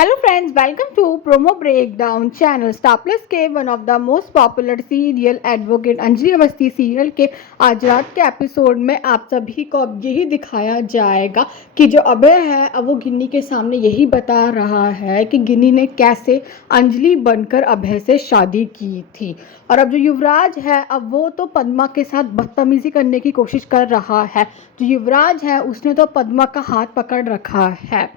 Hello friends, welcome to Promo Breakdown channel. Star Plus के one of the most popular serial advocate Anjali Awasthi serial के आज रात के episode में आप सभी को अब यही दिखाया जाएगा कि जो अभय है अब वो गिन्नी के सामने यही बता रहा है कि गिन्नी ने कैसे अंजलि बनकर अभय से शादी की थी। और अब जो युवराज है अब वो तो पद्मा के साथ बदतमीजी करने की कोशिश कर रहा है। जो युवराज है उसने तो पद्मा का हाथ पकड़ रखा है,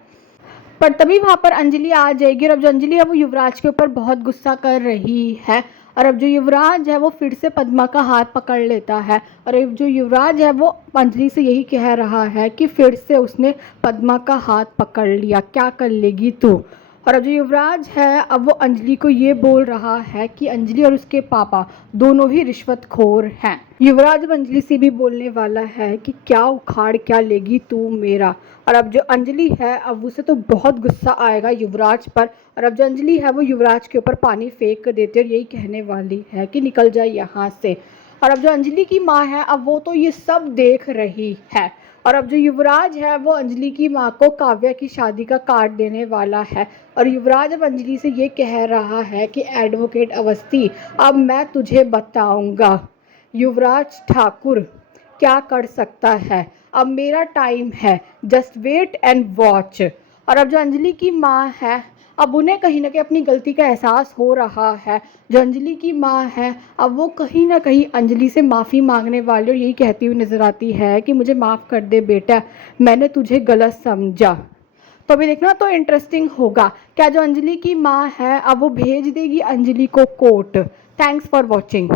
पर तभी वहां पर अंजलि आ जाएगी। और अब जो अंजलि है वो युवराज के ऊपर बहुत गुस्सा कर रही है। और अब जो युवराज है वो फिर से पद्मा का हाथ पकड़ लेता है। और अब जो युवराज है वो अंजलि से यही कह रहा है कि फिर से उसने पद्मा का हाथ पकड़ लिया, क्या कर लेगी तू। और अब जो युवराज है अब वो अंजलि को ये बोल रहा है कि अंजलि और उसके पापा दोनों ही रिश्वतखोर हैं। युवराज अब अंजलि से भी बोलने वाला है कि क्या उखाड़ क्या लेगी तू मेरा। और अब जो अंजलि है अब उसे तो बहुत गुस्सा आएगा युवराज पर। और अब जो अंजलि है वो युवराज के ऊपर पानी फेंक देती है और यही कहने वाली है कि निकल जाए यहाँ से। और अब जो अंजलि की माँ है अब वो तो ये सब देख रही है। और अब जो युवराज है वो अंजलि की माँ को काव्या की शादी का कार्ड देने वाला है। और युवराज अब अंजलि से ये कह रहा है कि एडवोकेट अवस्थी अब मैं तुझे बताऊंगा युवराज ठाकुर क्या कर सकता है। अब मेरा टाइम है, जस्ट वेट एंड वॉच। और अब जो अंजलि की माँ है अब उन्हें कहीं ना कहीं अपनी गलती का एहसास हो रहा है। जो अंजलि की माँ है अब वो कहीं ना कहीं अंजलि से माफ़ी मांगने वाली और यही कहती हुई नज़र आती है कि मुझे माफ़ कर दे बेटा, मैंने तुझे गलत समझा। तो अभी देखना तो इंटरेस्टिंग होगा, क्या जो अंजलि की माँ है अब वो भेज देगी अंजलि को कोर्ट। Thanks for watching.